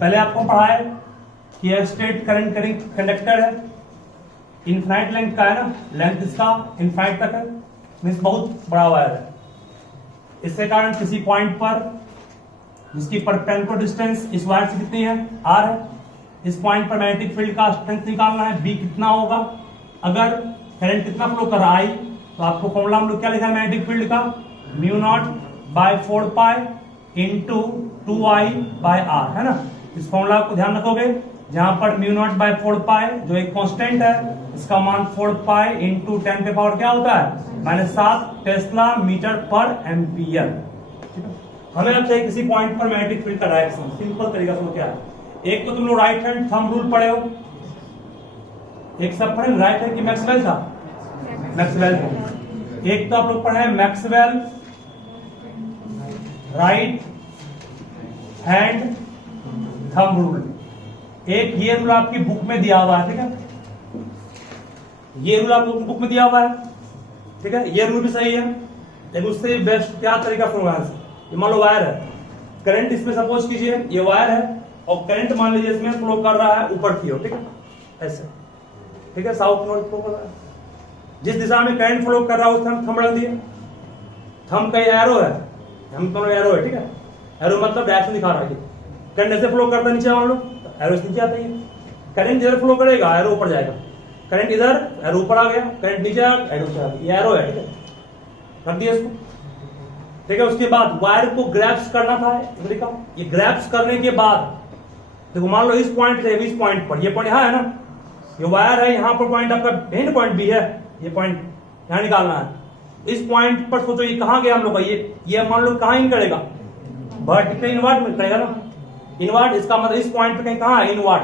पहले आपको पढ़ा है कि यह स्ट्रेट करंट कंडक्टर है, इनफाइनाइट लेंथ का है ना, लेंथ इसका इनफाइनाइट तक है, मीन्स बहुत बड़ा वायर है। इसके कारण किसी पॉइंट पर जिसकी परपेंडिकुलर डिस्टेंस इस वायर से कितनी है, r है, इस पॉइंट पर मैग्नेटिक फील्ड का स्ट्रेंथ निकालना है, b कितना होगा। अगर करंट कितना फ्लो कर रहा है, I, तो आपको फॉर्मूला हम लोग क्या लिखा है मैग्नेटिक फील्ड का, mu naught by 4 pi into 2I by r, है ना। इस फॉर्मूला को ध्यान रखोगे, जहां पर म्यू नॉट बाय 4 पाई जो एक कांस्टेंट है, इसका मान 4 पाई इंटू 10 के पावर क्या होता है, -7 टेस्ला मीटर पर एम्पियर। हमें अब चाहिए किसी पॉइंट पर मैग्नेटिक फील्ड का डायरेक्शन। सिंपल तरीका से क्या है, एक तो तुम लोग राइट हैंड थंब रूल पढ़े हो, एक सब पढ़े राइट हैंड की मैक्सवेल था, मैक्सवेल था। एक तो आप लोग पढ़े Maxwell right hand thumb rule. एक ये रूल आपकी बुक में दिया हुआ है, ठीक है, ये रूल आपको बुक में दिया हुआ है, ठीक है, ये रूल भी सही है। लेकिन उससे बेस्ट क्या तरीका होगा, ये मान लो वायर है, करंट इसमें सपोज कीजिए ये वायर है और करंट मान लीजिए इसमें फ्लो कर रहा है ऊपर की ओर, ठीक है, ऐसे, ठीक है, साउथ नॉर्थ फ्लो कर रहा है। जिस दिशा में करंट फ्लो कर रहा है उस थंब रख दिए, थंब का एरो है, हम दोनों एरो है, ठीक है, एरो मतलब डायरेक्शन दिखा रहा है। करंट ऐसे फ्लो करता है नीचे, मान लो एरो नीचे आता है, करंट इधर फ्लो करेगा एरो ऊपर जाएगा, करंट इधर एरो ऊपर आ गया, करंट नीचे आ गया एरो ऊपर आ गया, ये एरो है, ठीक है, रख दिया इसको, ठीक है। उसके बाद वायर को ग्रैप्स करना था, देखा, ये ग्रैप्स करने के बाद देखो मान लो इस पॉइंट से इस पॉइंट पर, ये पॉइंट यहाँ है ना, ये वायर है, यहाँ पर पॉइंट आपका मेन पॉइंट भी है, ये पॉइंट यहाँ निकालना है। इस पॉइंट पर सोचो ये कहाँ गया हम लोग का, ये मान लो कहाँ इन करेगा, वर्टिकल इनवर्ट में करेगा ना, इनवर्ट, इसका मतलब इस पॉइंट पे कहीं कहाँ है, इनवर्ट,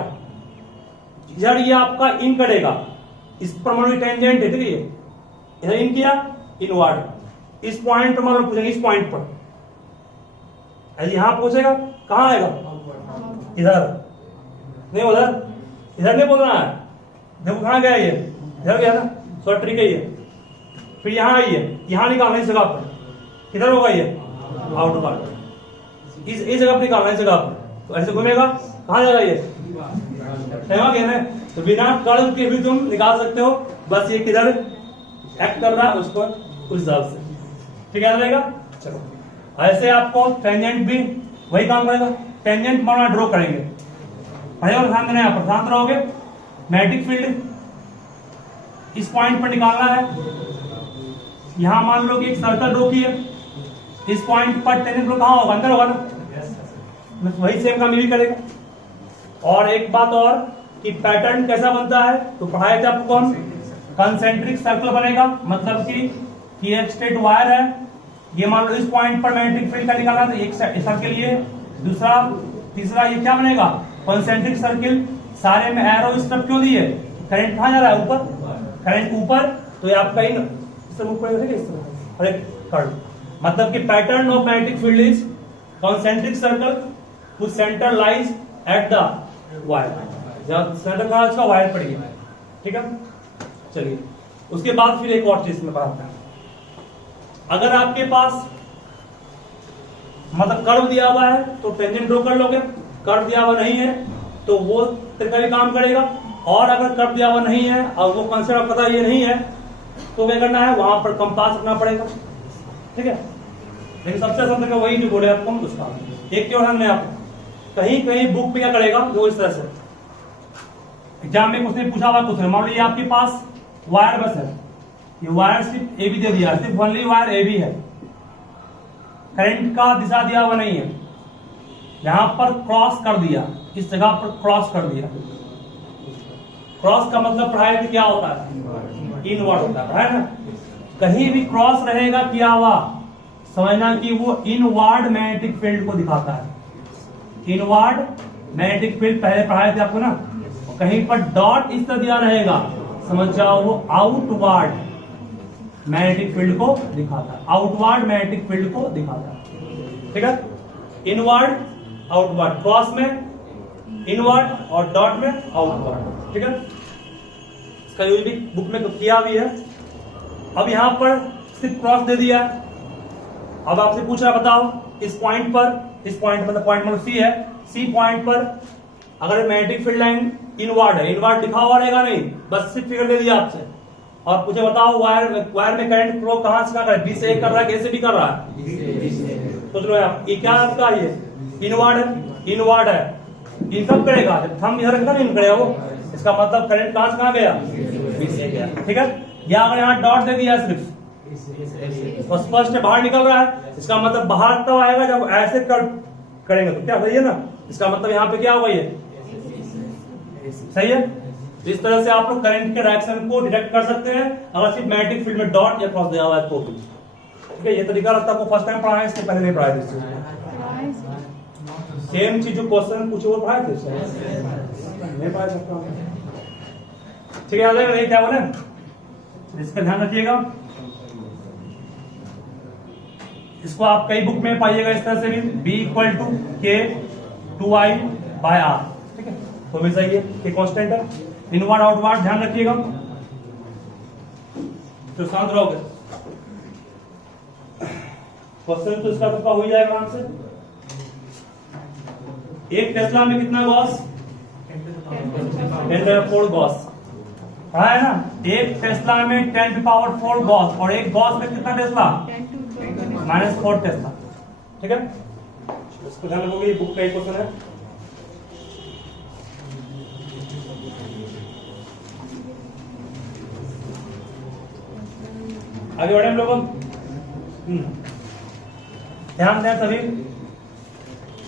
इधर ये आपका इन करेगा, इस पर मान लो टेंजेंट है, ठीक है, इधर इन किया इनवर्ट, इस पॉइंट पर मान लो पूछेंगे, इस पॉइंट पर यहां पहुंचेगा, कहां आएगा, इधर नहीं, उधर, इधर नहीं बोलना है, देखो कहां गया ये, इधर गया ना, शॉर्ट ट्रिक है ये। फिर यहां आई है, यहां निकालना इस जगह पर, किधर होगा ये, आउट पार्ट, इस जगह पर निकालना, इस जगह पर, तो ऐसे घूमेगा, कहां जाएगा ये, ना, तो बिना कर्व के भी तुम निकाल सकते हो, बस ये किधर एक्ट कर रहा है उसको उस हिसाब से, ठीक है, रहेगा। चलो ऐसे आपको टेंजेंट भी वही काम करेगा, टेंजेंट माना ड्रॉ करेंगे, पढ़े और ध्यान देना, यहाँ पर शांत रहोगे। मैग्नेटिक फील्ड इस पॉइंट पर निकालना है, यहां मान लो कि एक सर्कल ड्रॉ की है, इस पॉइंट पर टेंजेंट कहां होगा, अंदर होगा ना, वही सेम काम ये भी करेगा। और एक बात और कि पैटर्न कैसा बनता है, तो पढ़ाए थे आपको हम, कंसेंट्रिक सर्कल बनेगा, मतलब कि एक स्ट्रेट वायर है, ये मान लो इस पॉइंट पर मैग्नेटिक फील्ड का निकालना, तो एक सर्कल ये, दूसरा तीसरा ये क्या बनेगा, कंसेंट्रिक सर्कल। सारे में एरो इस तरफ क्यों दिए, करंट कहां जा रहा है, ऊपर, करंट ऊपर, तो ये आपका इन इस तरफ ऊपर है, इस तरफ, अरे कर्व, मतलब कि pattern of magnetic field is concentric circle whose center lies at the wire, जहां सेंटर कहां इसका वायर पर है, ठीक है। चलिए उसके बाद फिर एक और चीज में बात है, अगर आपके पास मतलब कर्व दिया हुआ है तो टेंजेंट ड्रॉ कर लोगे, कर्व दिया हुआ नहीं है तो वो तरीका भी काम करेगा, और अगर कर्व दिया हुआ नहीं है और वो कंसेप्ट पता ये नहीं है तो क्या करना है, वहां पर कंपास रखना पड़ेगा, ठीक है। लेकिन सबसे आसान तरीका वही जो बोले आपको उसका, एक क्यों ध्यान में आप कहीं कहीं बुक में क्या करेगा, वो इस तरह से एग्जाम में कुछ पूछा हुआ, कुछ मान लीजिए आपके पास वायर बस है, ये वायर सिर्फ ए बी दे दिया, सिर्फ ओनली वायर ए बी है, करंट का दिशा दिया हुआ नहीं है, यहां पर क्रॉस कर दिया, इस जगह पर क्रॉस कर दिया, क्रॉस का मतलब पढ़ाई में क्या होता है, इनवर्ड होता है ना, कहीं भी क्रॉस रहेगा किया हुआ, समझना कि वो इनवर्ड मैग्नेटिक फील्ड को दिखाता है, इनवर्ड मैग्नेटिक फील्ड पहले पढ़ाए थे आपको ना, कहीं पर डॉट इस तरह दिया रहेगा, समझ जाओ वो आउटवर्ड मैग्नेटिक फील्ड को दिखाता है, आउटवर्ड मैग्नेटिक फील्ड को दिखाता है, ठीक है। इनवर्ड आउटवर्ड, क्रॉस में इनवर्ड और डॉट में आउटवर्ड, ठीक है। इसका यूज भी बुक में किया भी है। अब यहां पर सिर्फ क्रॉस दे दिया, अब आपसे पूछ रहा बताओ इस पॉइंट पर इस पॉइंट मतलब पॉइंट मतलब सी है, सी पॉइंट पर अगर मैग्नेटिक फील्ड लाइन इनवर्ड है, इनवर्ड लिखा हुआ रहेगा नहीं, बस सिर्फ फिगर दे दिया आपसे और मुझे बताओ वायर में करंट फ्लो कहां से कर रहा है, बी से ए कर रहा है, कैसे भी कर रहा है, सोच लो आप ये क्या आपका ये इनवर्ड है, इन सब करेगा, जब थंब इधर रखा नहीं करेगा वो, इसका मतलब करंट कहां से कहां गया, बी से गया, ठीक है। या अगर यहाँ डॉट दे दिया सिर्फ तो स्पष्ट है बाहर निकल रहा है, इसका मतलब बाहर तब आएगा जब ऐसे करेंगे तो क्या सही है ना, इसका मतलब यहाँ पे क्या होगा ये सही है। तो इस तरह से आप लोग करंट के डायरेक्शन को डिटेक्ट कर सकते हैं अगर सिर्फ मैग्नेटिक फील्ड में डॉट या क्रॉस दिया हुआ है तो भी, ठीक है। ये तरीका लगता है आपको फर्स्ट टाइम पढ़ाया, इसके पहले नहीं पढ़ाया थे, सेम चीज जो क्वेश्चन पूछे वो पढ़ाए थे, नहीं पढ़ा सकता, ठीक है। नहीं क्या बोले, इसका ध्यान रखिएगा। इसको आप कई बुक में पाइएगा इस तरह से भी, B इक्वल टू के 2I बाय R, ठीक है, तो भी सही है कि कांस्टेंट है, इनवर्ड आउटवर्ड ध्यान रखिएगा, तो शांत रहोगे, क्वेश्चन तो इसका तुक्का हो ही जाएगा आराम से। एक टेस्ला में कितना गॉस, 10⁴ गॉस है ना, एक टेस्ला में 10⁴ गॉस और एक गॉस में कितना टेस्ला, -4 टेस्ला, ठीक है। इसको ध्यान रखोगे, ये बुक का एक क्वेश्चन है। आगे बढ़े हम लोग, ध्यान दें सभी,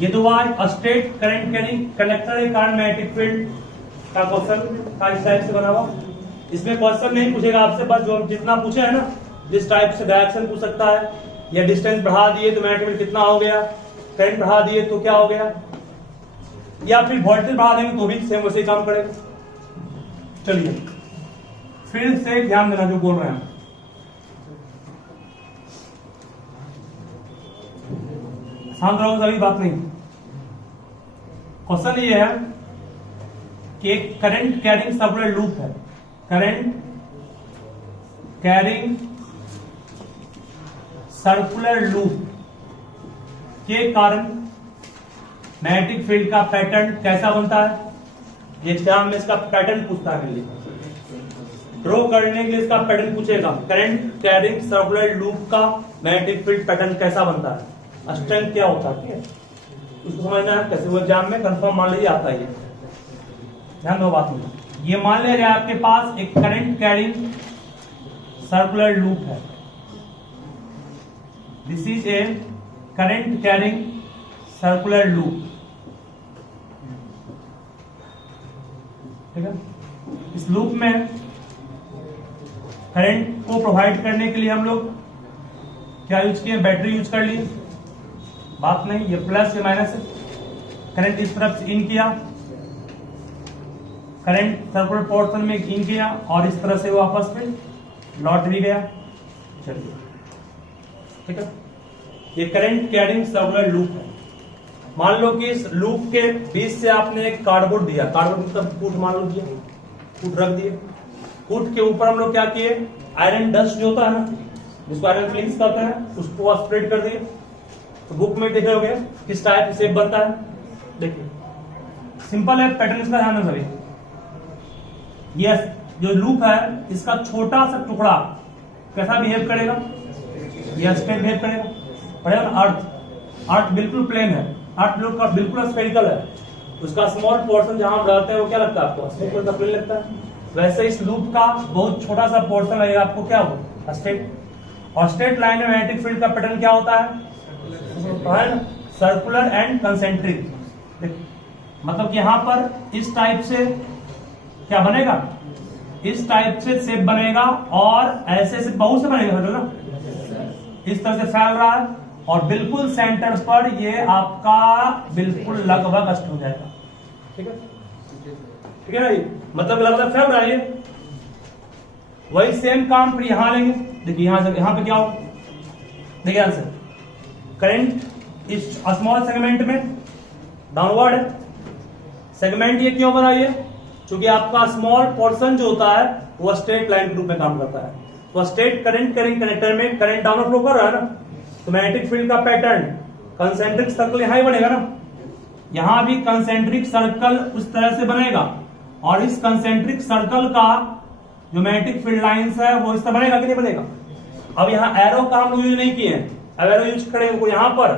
ये तो हुआ स्टेट करंट कैरिंग कंडक्टर के कारण मैग्नेटिक फील्ड का क्वेश्चन का इस टाइप से बना हुआ। इसमें क्वेश्चन नहीं पूछेगा आपसे, बस जो जितना पूछे है ना, जिस टाइप से डायरेक्शन पूछ सकता है, या डिस्टेंस बढ़ा दिए तो मैग्नेटिक फील्ड कितना हो गया, करंट बढ़ा दिए तो क्या हो गया, या फिर वोल्टेज बढ़ा देंगे तो भी सेम वैसे ही काम करेगा। चलिए फिर से ध्यान देना जो बोल रहे हैं, शांत रहो सभी, बात नहीं। क्वेश्चन ये है कि एक करंट कैरिंग सर्कुलर लूप है, करंट कैरिंग सर्कुलर लूप के कारण मैग्नेटिक फील्ड का पैटर्न कैसा बनता है, ये एग्जाम में इसका पैटर्न पूछता है, ड्रॉ करने के लिए इसका पैटर्न पूछेगा, करंट कैरिंग सर्कुलर लूप का मैग्नेटिक फील्ड पैटर्न कैसा बनता है, स्ट्रेंथ क्या होता है, ठीक है, उसको समझना है कैसे, वो एग्जाम में कंफर्म मान लीजिए आता है। ध्यान दो बात में, ये मान ले आपके पास एक करंट कैरिंग सर्कुलर लूप है, this is a current carrying circular loop, ठीक है। इस लूप में करंट को प्रोवाइड करने के लिए हम लोग क्या यूज किए, बैटरी यूज कर लिए, बात नहीं, ये प्लस ये माइनस है, करंट इस तरफ से इन किया, करंट सर्कुलर पोर्शन में इन किया और इस तरह से वापस में लौट भी गया, चलिए ठीक है। ये करंट कैरिंग सर्कुलर लूप है। मान लो कि इस लूप के बीच से आपने एक कार्डबोर्ड दिया, कार्डबोर्ड मतलब कूट मान लो दिया, कूट रख दिए, कूट के ऊपर हम लोग क्या किए, आयरन डस्ट जो होता है ना, जिसको आयरन फिलिंग्स कहते हैं, उसको स्प्रेड कर दिए। तो बुक में देखे होंगे किस टाइप शेप बनता है, देखिए सिंपल है, पैटर्न इसका ध्यान सभी। यस, जो लूप है इसका छोटा सा टुकड़ा कैसा बिहेव करेगा, यह स्पेयर बिहेव करेगा, पढ़ेगा ना, अर्थ बिल्कुल प्लेन है, अर्थ बिल्कुल स्फेरिकल है, उसका स्मॉल पोर्शन जहां हम रहते हैं वो क्या लगता है आपको, स्फेरिकल प्लेन लगता है। वैसे इस लूप का बहुत छोटा सा पोर्शन लगेगा आपको क्या हो, स्ट्रेट, और स्ट्रेट लाइन में मैग्नेटिक फील्ड का पैटर्न क्या होता है, सर्कुलर एंड कंसेंट्रिक। मतलब यहां पर इस टाइप से क्या बनेगा, इस टाइप से शेप बनेगा और ऐसे से बहुत से बनेगा ना, इस तरह से फैल रहा है और बिल्कुल सेंटर पर ये आपका बिल्कुल लगभग अष्ट हो जाएगा, ठीक है, ठीक है ना, मतलब लगभग फैल रहा है ये। वही सेम काम फिर यहां लेंगे, देखिए यहां पे क्या हो, देखिए आंसर, करंट इस स्मॉल सेगमेंट में डाउनवर्ड है, सेगमेंट ये क्यों बना, ये क्योंकि आपका स्मॉल पोर्शन जो होता है वो स्ट्रेट लाइन के रूप में काम करता है। तो स्ट्रेट करंट कैरिंग कंडक्टर में करंट डाउन फ्लो कर रहा है ना, तो मैग्नेटिक फील्ड का पैटर्न कंसेंट्रिक सर्कल यहाँ ही बनेगा ना, यहां भी कंसेंट्रिक सर्कल उस तरह से बनेगा, और इस कंसेंट्रिक सर्कल का जो मैग्नेटिक फील्ड लाइंस है वो इस तरह बनेगा कि नहीं बनेगा। अब यहाँ एरो का हम लोग यूज नहीं किए हैं, अब एरो यूज करें वो यहां पर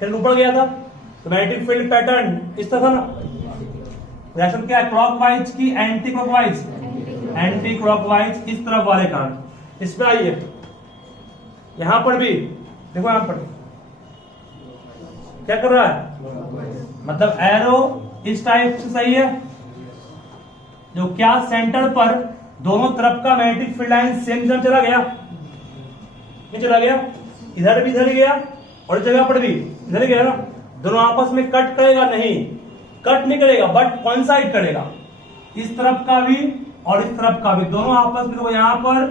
फिर ऊपर गया था, तो मैग्नेटिक फील्ड पैटर्न इस तरह था ना। रिएक्शन क्या है, क्लॉकवाइज की एंटी क्लॉकवाइज, एंटी क्लॉकवाइज इस तरफ वाले कारण। इस पे आइए, यहां पर भी देखो, यहां पर क्या कर रहा है, मतलब एरो इस टाइप से सही है, जो क्या सेंटर पर दोनों तरफ का मैग्नेटिक फील्ड लाइन सेम जगह चला गया, नहीं चला गया, इधर भी इधर गया और इस जगह पर भी इधर गया ना, दोनों आपस में कट करेगा नहीं, कट नहीं करेगा बट कोइंसाइड करेगा, इस तरफ का भी और इस तरफ का भी दोनों आपस में, तो यहां पर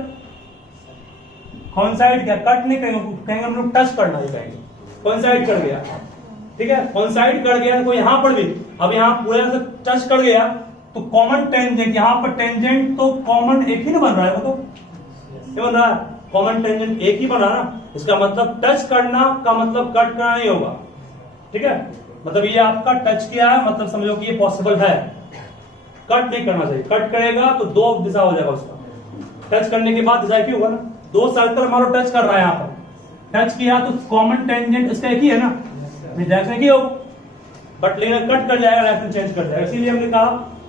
कोइंसाइड क्या, कट नहीं करेंगे, हम लोग टच करना ही कहेंगे, कोइंसाइड कर गया, ठीक है, कोइंसाइड कर गया, तो यहां पर भी अब यहां पूरा से टच कर गया, तो कॉमन टेंजेंट, यहां पर टेंजेंट तो कॉमन एक ही ना बन रहा है, वो तो क्या बन रहा है, कॉमन टेंजेंट एक ही बन रहा है ना, इसका मतलब टच करना का मतलब कट करना नहीं होगा, ठीक है, मतलब ये आपका टच किया है, मतलब समझो कि ये पॉसिबल है, कट नहीं करना चाहिए, कट करेगा तो दो दिशा हो जाएगा उसका, टच करने के बाद दिशा क्यों होगा ना, दो सर्कल मान लो टच कर रहा है, यहां पर टच किया तो कॉमन टेंजेंट इसका एक ही है ना, डायरेक्शन की होगा, बट लेकिन कट कर जाएगा, डायरेक्शन चेंज कर जाएगा, इसीलिए हमने कहा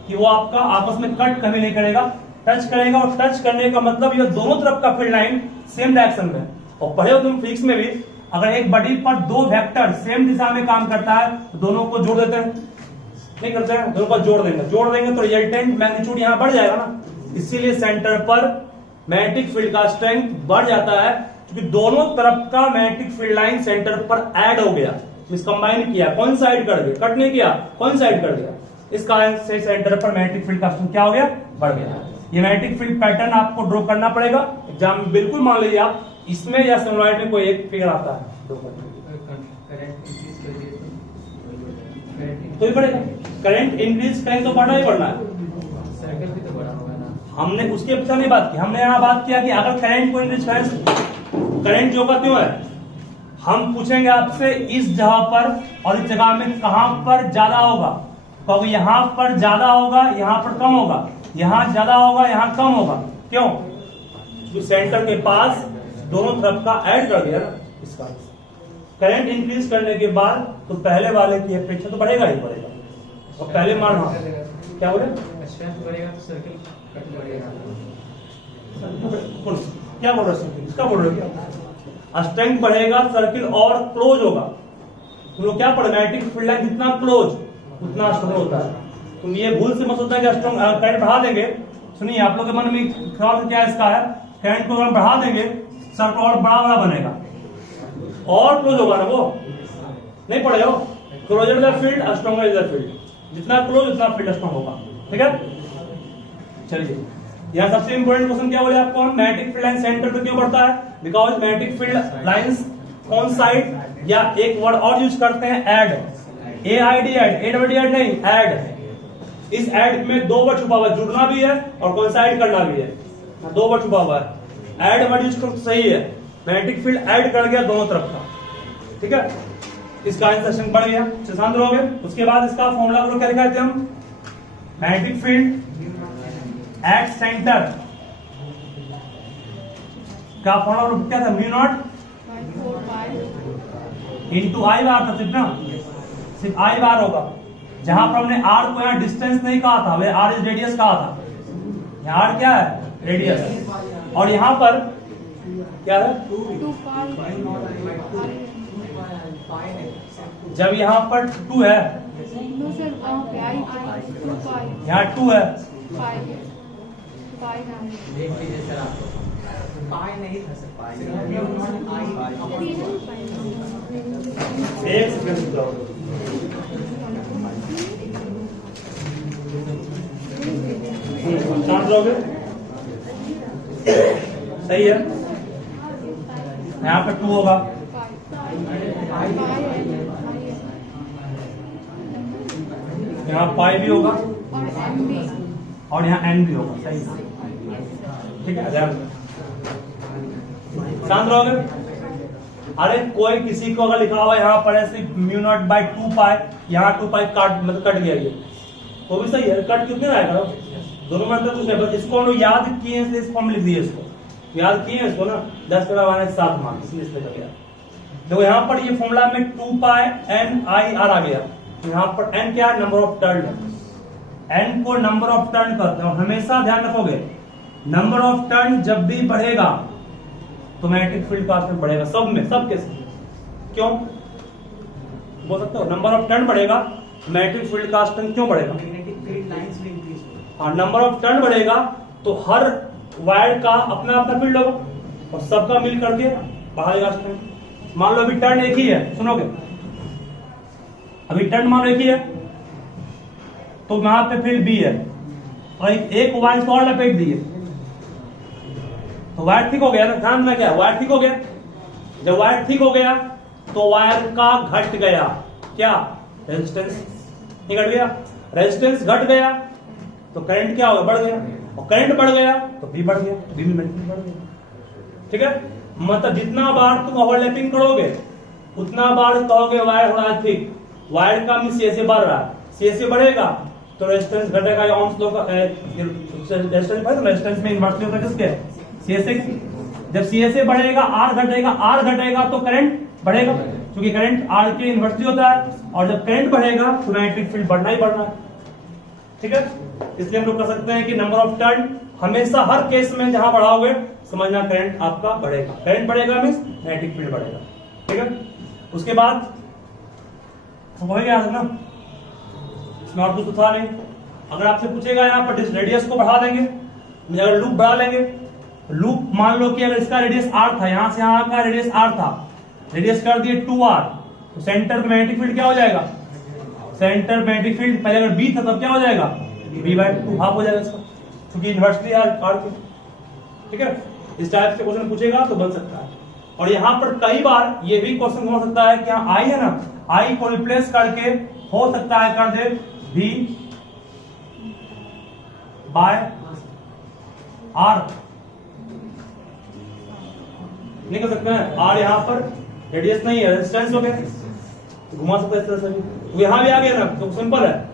कि वो आपका आपस में कट कभी नहीं करेगा, टच करेगा, और टच करने का मतलब ये दोनों तरफ का फील्ड लाइन सेम डायरेक्शन में। और पढ़े हो तुम फिजिक्स में भी, अगर एक बॉडी पर दो वेक्टर सेम दिशा में काम करता है तो दोनों को जोड़ देते हैं, नहीं करते हैं, दोनों को जोड़ देंगे तो रिजल्टेंट मैग्नीट्यूड यहां बढ़ जाएगा ना, इसीलिए सेंटर पर मैग्नेटिक फील्ड का स्ट्रेंथ बढ़ जाता है, क्योंकि दोनों तरफ का मैग्नेटिक फील्ड लाइन सेंटर पर ऐड हो गया, कंबाइन किया, कोइंसाइड कर गया, कट नहीं किया, कोइंसाइड कर दिया, इस कारण से सेंटर पर मैग्नेटिक फील्ड का स्ट्रेंथ क्या हो गया, बढ़ गया। ये मैग्नेटिक फील्ड पैटर्न आपको ड्रॉ करना पड़ेगा एग्जाम में, बिल्कुल मान लीजिए आप इसमें या सोलनॉइड में कोई एक फिगर आता है तो ही बढ़ेगा, करंट इंक्रीज करें तो बढ़ना ही बढ़ना है, हमने उसके पीछे नहीं बात की, हमने यहाँ बात किया कि अगर करंट को इंक्रीज करें, करंट जो का क्यों है, हम पूछेंगे आपसे इस जगह पर और इस जगह में कहां पर ज्यादा होगा, क्योंकि यहां पर ज्यादा होगा, यहां पर कम होगा, यहां ज्यादा होगा, यहां कम होगा, क्यों, जो सेंटर के पास दोनों तरफ का ऐड कर दिया ना, इसका करंट इंक्रीज करने के बाद तो पहले वाले की अपेक्षा तो बढ़ेगा ही बढ़ेगा, और पहले मान क्या बोले, क्या बोल रहे, इसका बोल रहे क्या, स्ट्रेंथ बढ़ेगा, सर्किल और क्लोज होगा, तुम लोग क्या पढ़े, मैग्नेटिक फील्ड लाइन जितना क्लोज उतना स्ट्रॉन्ग होता है, तुम ये भूल से मत सोचना कि स्ट्रॉन्ग करंट बढ़ा देंगे, सुनिए आप लोग के मन में ख्याल क्या इसका है, करंट को हम बढ़ा देंगे सर्कल और बड़ा बनेगा और क्लोज होगा ना, वो नहीं पड़े हो, closer the field stronger is the field, जितना क्लोज उतना फील्ड स्ट्रॉन्ग होगा, ठीक है। चलिए यहाँ सबसे इंपॉर्टेंट क्वेश्चन क्या बोले आपको, मैग्नेटिक फील्ड लाइन सेंटर पे क्यों बढ़ता है, because magnetic field lines coincide, या एक वर्ड और यूज करते हैं ऐड, एड नहीं, ऐड, इस ऐड में दो वर्ड छुपा हुआ है, जुड़ना भी है और कोइंसाइड करना भी है, दो वर्ड छुपा हुआ है, ऐड वर्ड यूज कर सही है, मैग्नेटिक फील्ड ऐड कर गया दोनों तरफ का, ठीक है, इसका आंसर बढ़ गया, शांत रहोगे। उसके बाद इसका फॉर्मूला क्या लिखा थे हम, मैग्नेटिक फील्ड एट सेंटर का फॉर्मूला क्या था, म्यू नॉट इंटू आई बार था, सिर्फ आई बार होगा, जहां पर हमने आर को यहाँ डिस्टेंस नहीं कहा था, वे आर इज रेडियस कहा था, यहाँ आर क्या है, रेडियस, और यहाँ पर क्या है, जब यहाँ पर 2 है, यहाँ 2 है, एक सेकंड शांत रहोगे, सही है, यहाँ पर 2 होगा, यहाँ पाई भी होगा और यहाँ एन भी होगा, सही है, ठीक है, शांत रहोगे। अरे कोई किसी को अगर लिखा हुआ यहाँ पर ऐसे म्यू नॉट बाई 2 पाई, यहाँ 2 पाई मतलब कट गया ये, तो भी सही है। कट कितने आएगा दोनों में अंतर कुछ नहीं, बस इसको हम लोग याद किए हैं इसलिए इस फॉर्म लिख दिए, इसको याद किए हैं इसको ना 10 के बाद 7 मान, इसलिए इसलिए कर गया। देखो यहाँ पर ये फॉर्मूला में 2 पाई एन आई आर आ गया, यहाँ पर एन क्या है, नंबर ऑफ टर्न, एन को नंबर ऑफ टर्न करते हैं। हमेशा ध्यान रखोगे नंबर ऑफ टर्न जब भी बढ़ेगा तो मैग्नेटिक फील्ड कांस्टेंट बढ़ेगा, सब में, सब केस। क्यों बोल सकते हो, नंबर ऑफ टर्न बढ़ेगा मैग्नेटिक फील्ड कांस्टेंट क्यों बढ़ेगा? हाँ, नंबर ऑफ टर्न बढ़ेगा तो हर वायर का अपना अपना फील्ड होगा और सबका मिल करके बढ़ाएगा स्ट्रेंथ। मान लो अभी टर्न एक ही है, सुनोगे, अभी टर्न मान लो एक ही है तो वहां पे फील्ड बी है और एक वायर और लपेट दिए तो वायर ठीक हो गया ना, ध्यान में क्या, वायर ठीक हो गया। जब वायर ठीक हो गया तो वायर का घट गया क्या, रेजिस्टेंस नहीं घट गया, रेजिस्टेंस घट गया तो करंट क्या होगा, बढ़ गया, और करंट बढ़ गया तो बी बढ़ गया, बी में बढ़ गया। ठीक है, मतलब जितना बार तुम ओवरलैपिंग करोगे उतना बार कहोगे वायर हो रहा है ठीक, वायर का सी से बढ़ रहा है, सी से बढ़ेगा तो रेजिस्टेंस घटेगा, या ओम्स लॉ का रेजिस्टेंस में इन्वर्सली होता है किसके, सी से। जब सी से बढ़ेगा आर घटेगा, आर घटेगा तो करंट बढ़ेगा, क्योंकि करंट आर के इन्वर्सली होता है, और जब करंट बढ़ेगा तो मैग्नेटिक फील्ड बढ़ना ही बढ़ना है। ठीक है, इसलिए हम लोग कह सकते हैं कि नंबर ऑफ टर्न हमेशा हर केस में जहां बढ़ाओगे समझना करंट आपका बढ़ेगा, करंट बढ़ेगा मींस मैग्नेटिक फील्ड बढ़ेगा। ठीक है, उसके बाद हो गया ना, इसमें और कुछ तो था नहीं। अगर आपसे पूछेगा यहाँ पर रेडियस को बढ़ा देंगे, अगर लूप बढ़ा लेंगे, लूप मान लो कि अगर इसका रेडियस r था, यहां से यहां का रेडियस r था, रेडियस कर दिए 2r, तो सेंटर पे मैग्नेटिक फील्ड क्या हो जाएगा, सेंटर मैग्नेटिक फील्ड पहले अगर b था तब क्या हो जाएगा, b/2 हाफ हो जाएगा इसका, क्योंकि इन्वर्सली r की। ठीक है, इस टाइप से क्वेश्चन पूछेगा तो बन सकता है। और यहाँ पर कई बार ये भी क्वेश्चन हो सकता है कि यहाँ i है ना, i को रिप्लेस करके हो सकता है कर दे v/r, नहीं कर सकते हैं, r यहाँ पर रेडियस नहीं है, रेजिस्टेंस हो गया, तो घुमा सकते हैं इस तरह से भी। तो यहाँ भी आ गया ना, तो सिंपल है,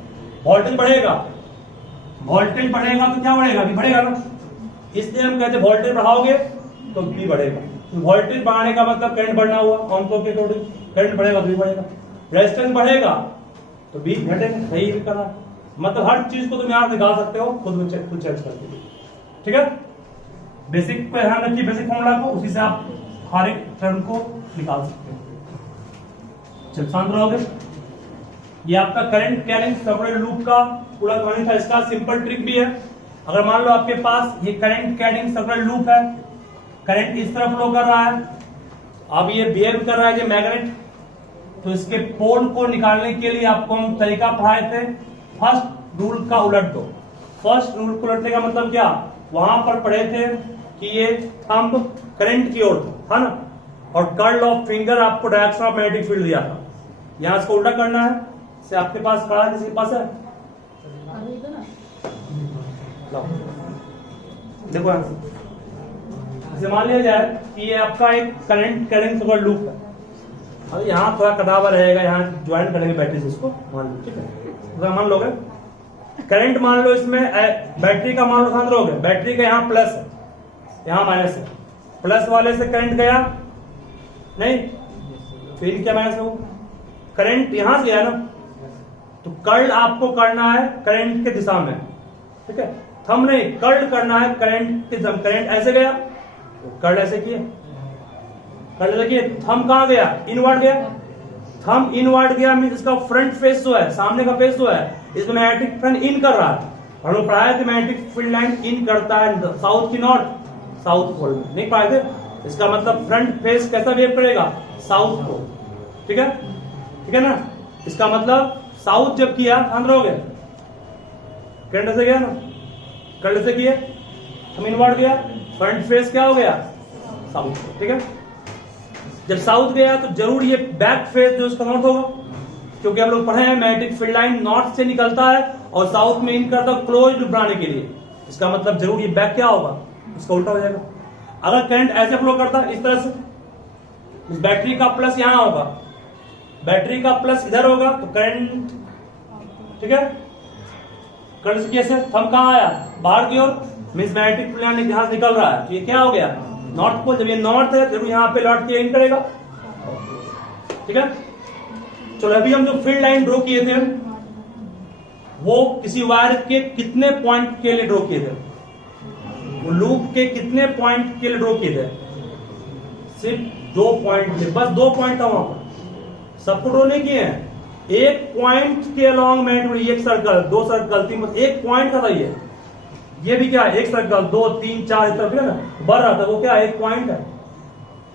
वोल्टेज बढ़ेगा, वोल्टेज बढ़ेगा तो क्या बढ़ेगा, भी बढ़ेगा ना, इसलिए हम कहते हैं वोल्टेज बढ़ाओगे तो भी बढ़ेगा। वोल्टेज बढ़ाने का मतलब करंट बढ़ना हुआ, आमतौर के अकॉर्डिंग करंट बढ़ेगा तो भी बढ़ेगा, रेजिस्टेंस बढ़ेगा तो भी घटेगा, सही भी करा। मतलब हर चीज को तुम यहाँ निकाल सकते हो खुद चेंज करके। ठीक है, बेसिक पे ध्यान रखिए, बेसिक फॉर्मूला को, उसी से आप हर एक टर्म को निकाल सकते हो। चल शांत रहोगे। ये आपका करंट कैरिंग सर्कुलर लूप का पूरा कहानी था। इसका सिंपल ट्रिक भी है। अगर मान लो आपके पास ये करंट कैरिंग सर्कुलर लूप है, करंट इस तरफ फ्लो कर रहा है, अब ये बिहेव कर रहा है ये मैग्नेट, तो इसके पोल को निकालने के लिए आपको हम तरीका पढ़ाए थे, फर्स्ट रूल का उलट दो। फर्स्ट रूल को उलटने का मतलब क्या, वहां पर पढ़े थे कि ये थंब करंट की ओर था ना, और कर्ल ऑफ फिंगर आपको डायरेक्शन ऑफ मैग्नेटिक फील्ड दिया था। यहां इसको उल्टा करना है, से आपके पास खड़ा है, किसी के पास है, देखो इसे मान लिया जाए कि ये आपका एक करंट कैरिंग सर्कुलर लूप है। अब यहाँ थोड़ा कटावा रहेगा, यहाँ ज्वाइन करेंगे बैटरी से, इसको मान लो। ठीक है, मान लोगे करंट, मान लो इसमें बैटरी का मान लो ध्यान रहोगे, बैटरी का यहाँ प्लस है, यहाँ माइनस है, प्लस वाले से करंट गया नहीं, फिर क्या माइनस हो, करंट यहां से गया ना, तो कर्ल आपको करना है करंट के दिशा में। ठीक है, थंब नहीं, कर्ल करना है करंट के दिशा में। करंट ऐसे गया तो कर्ल ऐसे किए, कर्ल देखिए, थंब कहां गया, इनवर्ड गया, थंब इनवर्ड गया मीन इसका फ्रंट फेस जो है, सामने का फेस जो है, इसमें मैग्नेटिक फील्ड इन कर रहा है। हम लोग पढ़ाए थे मैग्नेटिक फील्ड लाइन इन करता है साउथ की नॉर्थ, साउथ पोल में, नहीं पढ़ाए थे। इसका मतलब फ्रंट फेस कैसा बिहेव करेगा, साउथ को। ठीक है, ठीक है ना, इसका मतलब साउथ जब किया अंदर हो गया, करंट से गया ना, करंट से किया, हम इनवर्ड गया, फ्रंट फेस क्या हो गया, साउथ। ठीक है, जब साउथ गया तो जरूर ये बैक फेस जो इसका नॉर्थ होगा, क्योंकि हम लोग पढ़े हैं मैग्नेटिक फील्ड लाइन नॉर्थ से निकलता है और साउथ में इन करता है क्लोज्ड बनाने के लिए। इसका मतलब जरूर ये बैक क्या होगा, इसका उल्टा हो जाएगा। अगर करंट ऐसे फ्लो करता इस तरह से, इस बैटरी का प्लस यहां होगा, बैटरी का प्लस इधर होगा तो करंट, ठीक है। करंट कैसे, थंब कहां आया, बाहर की ओर, मींस मैग्नेटिक फील्ड यहां से निकल रहा है, तो ये क्या हो गया, नॉर्थ पोल। जब ये नॉर्थ है जरूर यहां पे लौट के इन करेगा, ठीक है। चलो अभी हम जो फील्ड लाइन ड्रॉ किए थे वो किसी वायर के कितने पॉइंट के लिए ड्रॉ किए थे, वो लूप के कितने पॉइंट के लिए ड्रॉ किए थे, सिर्फ 2 पॉइंट थे, बस 2 पॉइंट था वहां पर, सबको ड्रॉ नहीं किए हैं। एक पॉइंट के अलॉन्ग में एक सर्कल, 2 सर्कल, 3, एक पॉइंट का था ये भी क्या है, एक सर्कल, 2, 3, 4 इस तरह ना बढ़ रहा था, वो क्या एक पॉइंट है।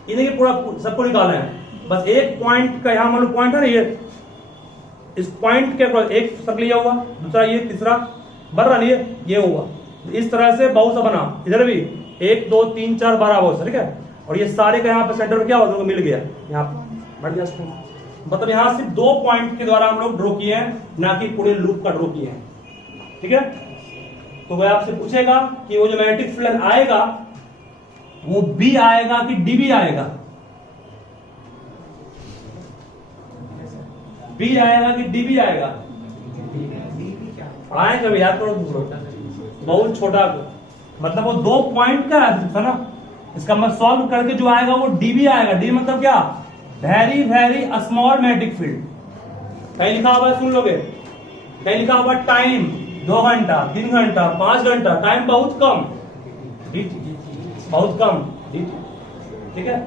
इन्हें पूरा सबको निकाले हैं, बस एक पॉइंट का यहां मान लो पॉइंट है ना, ये इस पॉइंट के एक सर्कल लिया हुआ, दूसरा ये, तीसरा बढ़ रहा नहीं ये हुआ, इस तरह से बहुत सा बना, इधर भी 1, 2, 3, 4 12 बहुत सा, ठीक है। और ये सारे का यहाँ पे सेंटर क्या होगा, मिल गया यहाँ पे बढ़ गया, मतलब यहाँ सिर्फ 2 पॉइंट के द्वारा हम लोग ड्रॉ किए हैं, ना कि पूरे लूप का ड्रॉ किए हैं, ठीक है। तो वह आपसे पूछेगा कि वो जो मैग्नेटिक फील्ड आएगा वो बी आएगा कि डीबी आएगा, बी आएगा कि डीबी आएगा, आए कभी याद करो, बहुत छोटा, मतलब वो 2 पॉइंट का है ना, इसका मतलब सॉल्व करके जो आएगा वो डीबी आएगा। डी मतलब क्या, very very small magnetic field. कहीं लिखा हुआ सुन लोगे, कहीं लिखा हुआ टाइम 2 घंटा, 3 घंटा, 5 घंटा, टाइम बहुत कम, बहुत कम, ठीक है,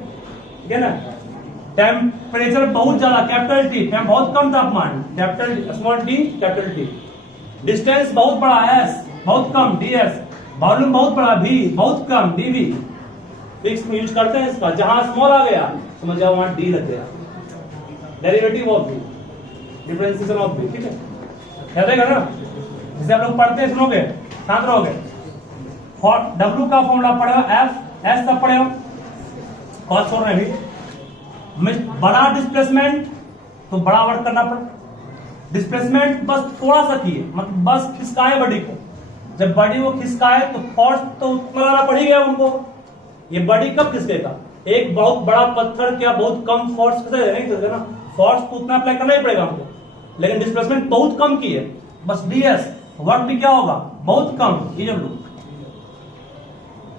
ठीक है ना। टेम्परेचर बहुत ज्यादा, कैपिटल टी, बहुत कम तापमान, capital small T, capital T. Distance बहुत बड़ा, एस बहुत कम, डी एस। वॉल्यूम बहुत बड़ा, भी बहुत कम, डी वी। फिक्स में यूज करते हैं इसका, जहां स्मॉल आ गया समझ जाओ वहां डी लग गया, derivative of B, differentiation of B, ठीक है, याद रहेगा ना। जैसे आप लोग पढ़ते हैं, सुनोगे, शांत रहोगे। डब्ल्यू का फॉर्मूला पड़ेगा एफ, एस सब पड़ेगा, कॉस छोड़ रहे भी, बड़ा डिस्प्लेसमेंट तो बड़ा वर्क करना पड़ा, डिस्प्लेसमेंट बस थोड़ा सा किए, मतलब बस खिसकाए बॉडी को, जब बॉडी को खिसकाए तो फोर्स तो उतना लगाना पड़ ही गया उनको। ये बॉडी कब खिसकेगा, एक बहुत बड़ा पत्थर क्या बहुत कम फोर्स नहीं ना, फोर्स तो उतना अप्लाई करना ही पड़ेगा हमको, लेकिन डिस्प्लेसमेंट बहुत कम की है, बस डीएस वर्क भी क्या होगा बहुत कम, ये जब लोग,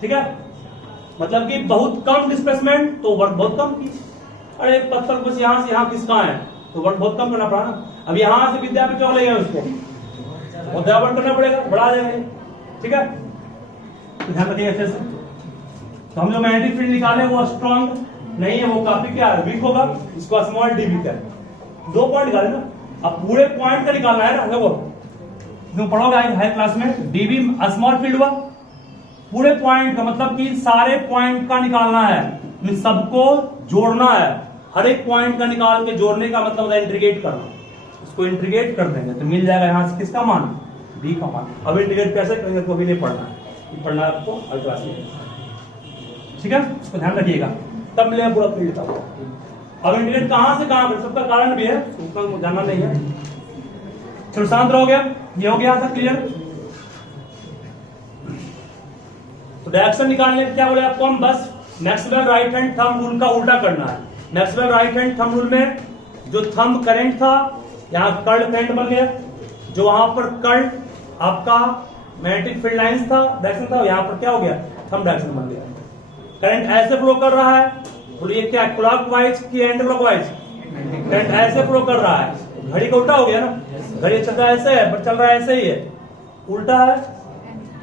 ठीक है, मतलब कि बहुत कम डिस्प्लेसमेंट तो वर्क बहुत कम की। अरे पत्थर बस यहां से यहां खिसका है तो वर्क बहुत कम करना पड़ा ना। अब यहां से विद्यापीठ चौक ले गए उसको, वर्क करना पड़ेगा, बढ़ा देंगे, ठीक है, ध्यान रखिए ऐसे से। तो हम जो मैग्नेटिक फील्ड निकाले वो स्ट्रॉन्ग नहीं है, वो काफी क्या है, वीक होगा, इसको स्मॉल डीबी का 2 पॉइंट निकाले ना। अब पूरे पॉइंट का निकालना है ना, देखो तुम पढ़ोगे हाई क्लास में, डीबी स्मॉल फील्ड हुआ, पूरे पॉइंट का मतलब कि सारे पॉइंट का निकालना है, सबको जोड़ना है, हर एक पॉइंट का निकाल के जोड़ने का मतलब है इंटीग्रेट करना, इसको इंटीग्रेट कर देंगे तो मिल जाएगा यहां से किसका मान, बी का मान। अब इंटीग्रेट कैसे करेंगे तो अभी नहीं पढ़ना है, पढ़ना है आपको अगली क्लास में, ठीक है, इसको ध्यान रखिएगा, तब मिलेगा पूरा फील्ड का। अब इंटीग्रेट कहां से कहां पर, सबका कारण भी है, उसका जानना नहीं है। चलो शांत रहोगे, ये हो गया था क्लियर। तो डायरेक्शन निकालने क्या बोले आपको हम, बस Maxwell right hand thumb rule का उल्टा करना है। Maxwell right hand thumb rule में जो थंब करंट था यहाँ कर्ल करंट बन गया, जो वहां पर कर्ल आपका मैग्नेटिक फील्ड लाइंस था, डायरेक्शन था, यहाँ पर क्या हो गया, थंब डायरेक्शन बन गया। करंट ऐसे फ्लो कर रहा है, बोलिए क्या क्लॉकवाइज कि एंटी क्लॉकवाइज, करंट ऐसे फ्लो कर रहा है, घड़ी का उल्टा हो गया ना, घड़ी चल रहा है ऐसे है पर चल रहा है ऐसे ही है, उल्टा है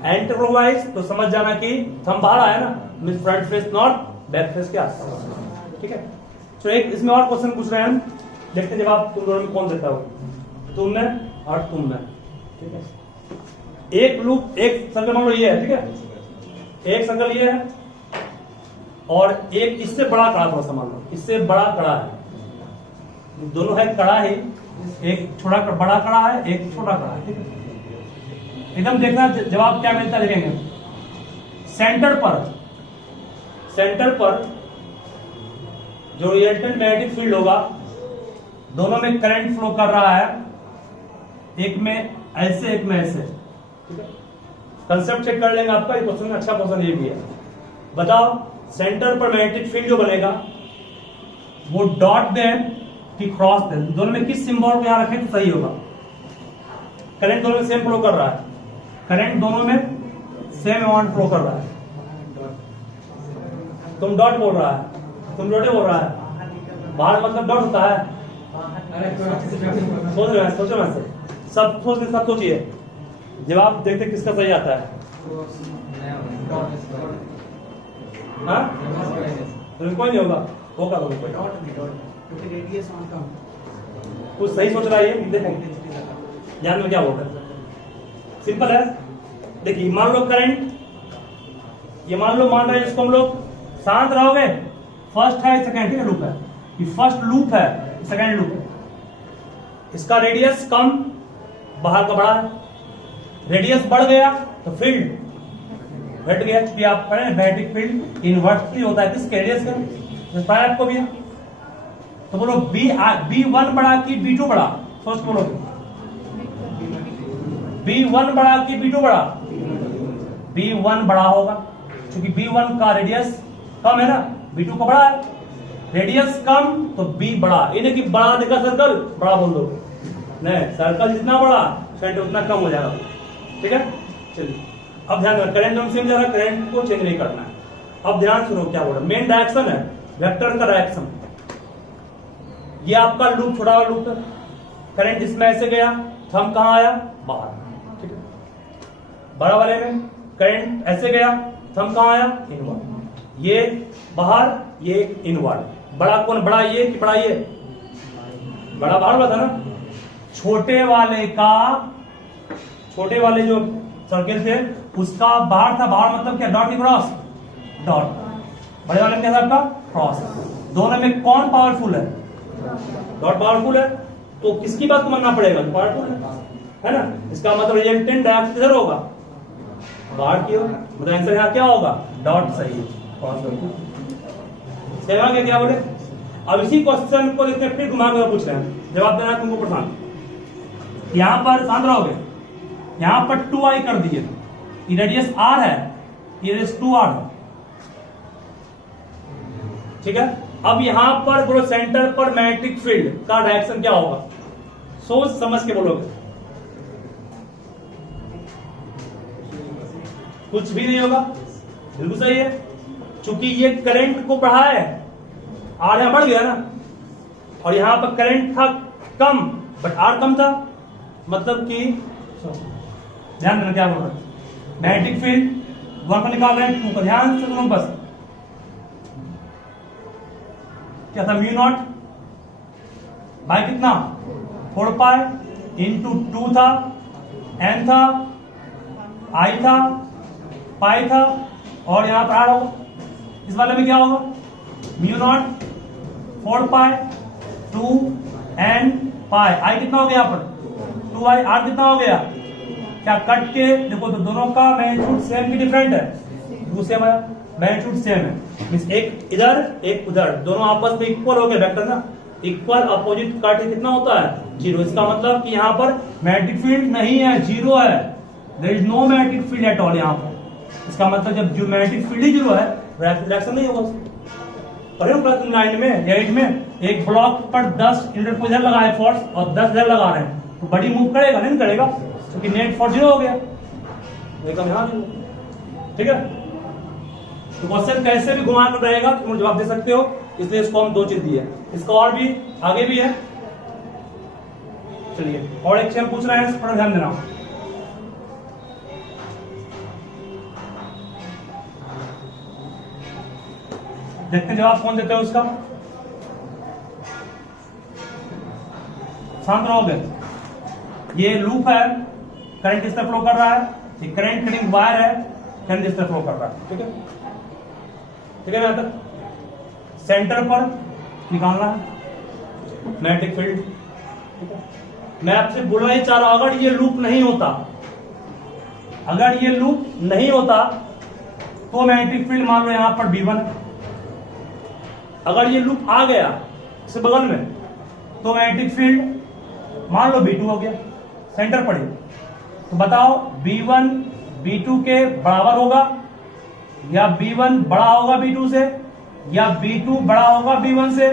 एंटी क्लॉकवाइज, तो समझ जाना कि थंब बाहर आया ना, means front face north, back face के आसपास, ठीक है। तो एक इसमें और क्वेश्चन पूछ रहे हैं, देखते जवाब तुम दोनों में कौन देता हो, तुम में और तुम में, ठीक है। एक लूप, एक सर्कल मान लो ये है, ठीक है, एक सर्कल ये है और एक इससे बड़ा कड़ा, थोड़ा सा मान लो इससे बड़ा कड़ा है, दोनों है कड़ा है, एक छोटा बड़ा कड़ा है, एक छोटा कड़ा है, ठीक है। एकदम देखना जवाब क्या मिलता है, देखेंगे सेंटर पर जो रिजल्टेंट मैग्नेटिक फील्ड होगा, दोनों में करंट फ्लो कर रहा है, एक में ऐसे एक में ऐसे, ठीक है। कंसेप्ट चेक कर लेंगे आपका, ये क्वेश्चन अच्छा क्वेश्चन ये भी है। बताओ सेंटर पर मैग्नेटिक फील्ड जो बनेगा वो डॉट दें कि क्रॉस दें, दोनों में किस सिंबल को यहां रखें तो सही होगा। करंट दोनों में सेम फ्लो कर रहा है, करंट दोनों में सेम अमाउंट फ्लो कर रहा है। तुम डॉट बोल रहा है, तुम डॉट बोल रहा है, बाहर मतलब डॉट होता है। सोच रहे हैं, सोचो वैसे सब सोचिए, जवाब देखते किसका सही आता है। हाँ कोई नहीं होगा, वो का कोई कुछ सही सोच रहा है। ये देखो ध्यान में क्या बोल रहा है, सिंपल है। देखिए मान लो करंट, ये मान रहे हैं इसको हम लोग, शांत रहोगे। फर्स्ट है सेकंड, ठीक है लूप है, ये फर्स्ट लूप है, सेकंड लूप है। इसका रेडियस कम, बाहर का बड़ा है, रेडियस बढ़ गया तो फील्ड घट गया, क्योंकि आप पढ़े मैग्नेटिक फील्ड इनवर्सली होता है किस रेडियस का, पता है आपको भी। तो बोलो B1 बड़ा कि B2 बड़ा, सोच बोलो B1 बड़ा कि B2 बड़ा। B1 बड़ा होगा, क्योंकि B1 का रेडियस कम है ना, B2 का बड़ा है, रेडियस कम तो B बड़ा। इन्हें कि बड़ा देखा सर्कल, बड़ा बोल दो, नहीं सर्कल जितना बड़ा सेंटर उतना कम हो जाएगा, ठीक है। चलिए अब ध्यान रखना, करंट हम सेम जा रहा है, करंट को चेंज नहीं करना है। अब ध्यान सुनो क्या बोल रहा है, मेन डायरेक्शन है वेक्टर का डायरेक्शन। ये आपका लूप, छोटा वाला लूप है, करंट इसमें ऐसे गया, थंब कहां आया, बाहर, ठीक है। बड़ा वाले में करंट ऐसे गया, थंब कहां आया, इनवर्ड, ये बाहर, ये इनवर्ड। बड़ा कौन, बड़ा ये कि बड़ा ये, बड़ा बाहर वाला था ना। छोटे वाले जो सर्किल थे उसका बाहर था, बाहर मतलब क्या, डॉट की क्रॉस, डॉट। बड़े वाले में क्या था आपका, क्रॉस। दोनों में कौन पावरफुल है, डॉट पावरफुल है, तो किसकी बात को मानना पड़ेगा, पावरफुल है ना। इसका मतलब रिजल्टेंट डायरेक्ट किधर होगा, बाहर की होगा, मतलब आंसर यहाँ क्या होगा, डॉट सही है। क्या बोले। अब इसी क्वेश्चन को देखते फिर घुमा कर पूछ रहे हैं, जवाब देना तुमको प्रधान। यहां पर शांत रहोगे, यहां पर 2i कर दिए, ये रेडियस r है, ये रेडियस 2r है, ठीक है। अब यहां पर बोलो सेंटर पर मैग्नेटिक फील्ड का डायरेक्शन क्या होगा, सोच समझ के बोलोगे। कुछ भी नहीं होगा, बिल्कुल सही है, क्योंकि ये करंट को बढ़ा है, आर यहां बढ़ गया ना, और यहां पर करंट था कम बट आर कम था, मतलब कि ध्यान देना क्या बोल रहा है, मैग्नेटिक फील्ड 1 को निकाल रहे हैं 2 को, ध्यान से सुनो बस। क्या था, म्यू नॉट बाय कितना, 4 पाई इंटू 2 था, n था, i था, पाई था, और यहां पर आर होगा। इस वाले में क्या होगा, mu naught 4 pi 2 n pi, i कितना हो गया यहाँ पर 2i, r कितना हो गया, क्या कट के देखो तो दोनों का मैग्नीट्यूड सेम की डिफरेंट है, सेम है, मैग्नीट्यूड सेम है, मींस एक इधर एक उधर, दोनों आपस में इक्वल हो गए वेक्टर ना, इक्वल अपोजिट काट के कितना होता है, 0। इसका मतलब कि यहाँ पर मैग्नेटिक फील्ड नहीं है, 0 है, there is no magnetic field at all यहाँ पर। इसका मतलब जब जो मैग्नेटिक फील्ड ही 0 है, रिएक्शन नहीं होगा। पढ़े हो क्लास 9 में 8 में, एक ब्लॉक पर 10 इधर लगाए फोर्स और 10 इधर लगा रहे हैं, तो बड़ी मूव करेगा नहीं करेगा, क्योंकि नेट फोर्स 0 हो गया, ठीक है। तो क्वेश्चन कैसे भी घुमा कर रहेगा तुम जवाब दे सकते हो, इसलिए इसको हम 2 चीज दिए, इसका और भी आगे भी है। चलिए और एक क्वेश्चन पूछ रहे हैं, इस पर ध्यान देना। देखते हैं जवाब कौन देते हैं उसका, शांत रहोगे। ये लूप है, करंट इस तरफ फ्लो कर रहा है, ये करंट कटिंग वायर है, करंट इस तरफ फ्लो कर रहा है, ठीक है, ठीक है। यहाँ तक सेंटर पर निकालना है मैग्नेटिक फील्ड, ठीक है। मैं आपसे बोलना ही चाह रहा हूं, अगर ये लूप नहीं होता, अगर ये लूप नहीं होता तो मैग्नेटिक फील्ड मान लो यहां पर B1, अगर ये लूप आ गया इसके बगल में तो मैग्नेटिक फील्ड मान लो B2 हो गया, सेंटर पर ही। तो बताओ B1 B2 के बराबर होगा, या B1 बड़ा होगा B2 से, या B2 बड़ा होगा B1 से,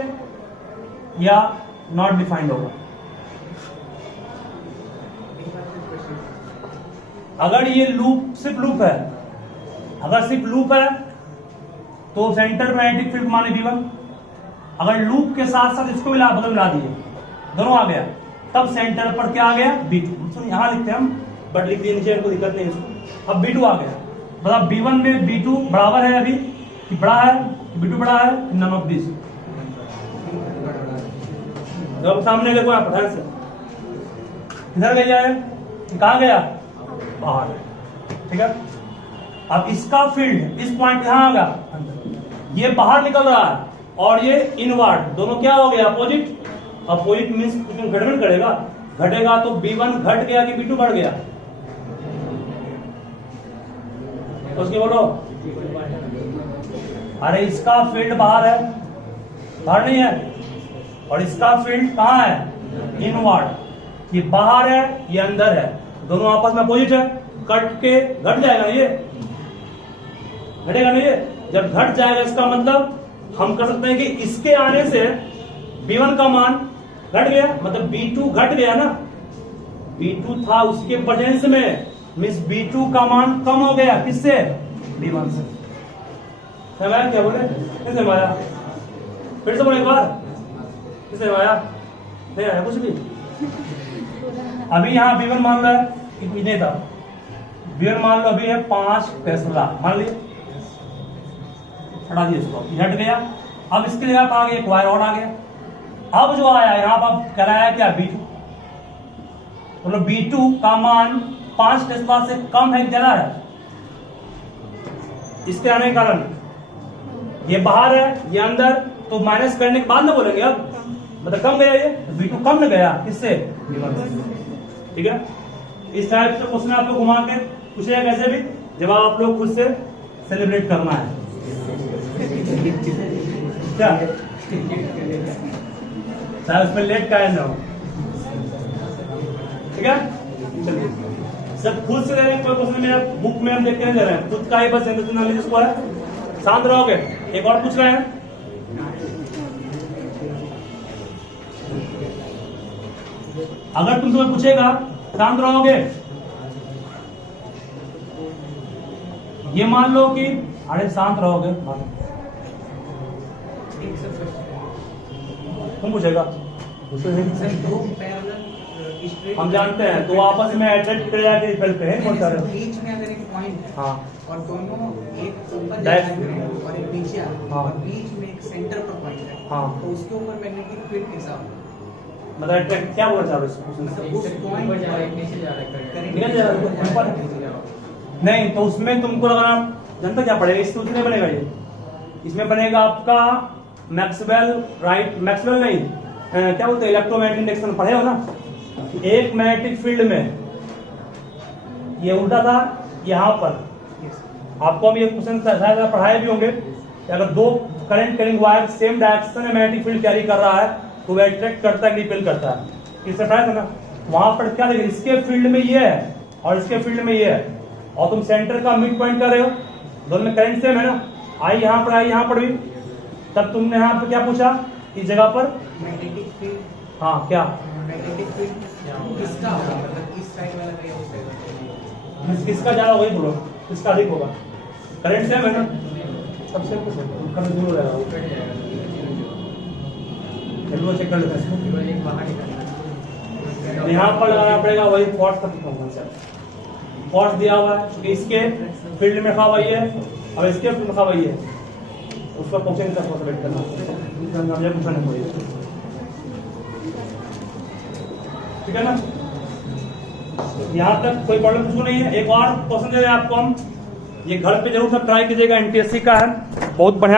या नॉट डिफाइंड होगा। अगर ये लूप सिर्फ लूप है, अगर सिर्फ लूप है तो सेंटर मैग्नेटिक फील्ड माने V1। अगर लूप के साथ साथ इसको बदल मिला दिए, दोनों आ गया, तब सेंटर पर क्या आ गया B2। यहां लिखते हैं हम, बट लिख दिए नीचे, कोई दिक्कत नहीं इसको। अब B2 आ गया, मतलब B1 में B2 बराबर है अभी कि बड़ा है, B2 बड़ा है, नन ऑफ दिस। जब सामने देखो आप ध्यान से, इधर गया है, कहां गया, बाहर, ठीक है। अब इसका फील्ड इस पॉइंट यहां आ गया, ये बाहर निकल रहा है और ये इनवर्ड, दोनों क्या हो गया, अपोजिट। अपोजिट मींस घटबड़ करेगा, घटेगा तो B1 घट गया कि B2 बढ़ गया, तो उसकी बोलो। अरे इसका फील्ड बाहर है, बाहर नहीं है, और इसका फील्ड कहां है, इनवर्ड। ये बाहर है, ये अंदर है, दोनों आपस में अपोजिट है, कट के घट जाएगा, ये घटेगा नहीं। ये जब घट जाएगा इसका मतलब हम कर सकते हैं कि इसके आने से B1 का मान घट गया, मतलब B2 घट गया ना, B2 था उसके प्रेजेंस में, मींस B2 का मान कम हो गया, किससे, B1 से। समझाया क्या बोले, किससे समझाया, फिर से बोले एक बार, किससे समझाया, नहीं आया कुछ भी। अभी यहाँ B1 मान लो है, नहीं था, B1 मान लो अभी है 5 टेस्ला, मान लिया, हटा दिया इसको, हट गया। अब इसके जगह पर आ गया एक वायर और आ गया। अब जो आया यहाँ पर कराया क्या, B2, मतलब B2 का मान 5 टेस्ला से कम है, ज्यादा है, इसके आने के कारण ये बाहर है, ये अंदर, तो माइनस करने के बाद ना बोलेंगे, अब मतलब कम गया, ये B2 कम न गया, किससे, ठीक है। इस टाइप से क्वेश्चन आप लोग घुमा के पूछेगा कैसे भी, जवाब आप लोग खुद से सेलिब्रेट करना है, क्या चाहे उसमें लेट का ना हो, ठीक है। चलिए सब खुद से ले रहे हैं, कोई क्वेश्चन मेरा बुक में हम देखते नहीं ले रहे हैं, खुद का ही बस एनालिसिस को है, शांत रहोगे। एक और पूछ रहे हैं, अगर तुम तुम्हें पूछेगा शांत रहोगे, ये मान लो कि, अरे शांत रहोगे, तुम पूछेगा, हम जानते हैं, तो आपस में अट्रैक्ट करेगा कि रिपेल पे है, बहुत सारे बीच में अगर एक पॉइंट है, हाँ, और दोनों एक ऊपर और एक नीचे आ, हाँ, और बीच में एक सेंटर पर पॉइंट है, हाँ, तो उसके ऊपर मैग्नेटिक फील्ड कैसा होगा, मतलब अट्रैक्ट क्या होना चाह रहे हो, मतलब उस पॉइंट पर नीचे जा रहा है, निकल जाएगा नहीं, तो उसमें तुमको लगाना जनता क्या पड़ेगा, इसमें नहीं बनेगा, ये इसमें बनेगा आपका मैक्सवेल, राइट, मैक्सवेल नहीं, क्या बोलते हैं, इलेक्ट्रोमैग्नेटिक इंडक्शन पढ़े हो ना, एक मैग्नेटिक फील्ड में ये उल्टा था, यहाँ पर आपको हम ये क्वेश्चन शायद पढ़ाए भी होंगे कि अगर दो current carrying wire same direction में मैग्नेटिक फील्ड कैरी कर रहा है तो वह अट्रैक्ट करता है, रिपेल करता है, इससे पढ़ाया था ना। वहां पर क्या देखिए, इसके फील्ड में ये है और इसके फील्ड में ये है, और तुम सेंटर का मिड पॉइंट कर रहे हो, दोनों में करंट सेम है ना, आई यहाँ पर, आई यहाँ पर भी, तब तुमने यहाँ पर क्या पूछा, इस जगह पर मैग्नेटिक फील्ड, हाँ क्या मैग्नेटिक फील्ड किसका होगा, मतलब इस साइड वाला का या उस साइड वाला, किसका ज्यादा होगा, बोलो किसका अधिक होगा, करंट सेम है ना, सबसे कुछ करंट दूर हो जाएगा, चेक कर लेते हैं, यहाँ पर लगाना पड़ेगा, वही फोर्स का कॉन्सेप्ट, फोर्स दिया हुआ है, क्योंकि इसके फील्ड में रखा हुआ है और इसके फील्ड में रखा हुआ है, उसका क्वेश्चन का वेट करना, मुझे पूछना नहीं पड़ेगा, ठीक है ना। यहाँ तक कोई प्रॉब्लम कुछ नहीं है। एक और क्वेश्चन दे रहे हैं आपको हम, ये घर पे जरूर सब ट्राई कीजिएगा, एनटीएससी का है, बहुत बढ़िया।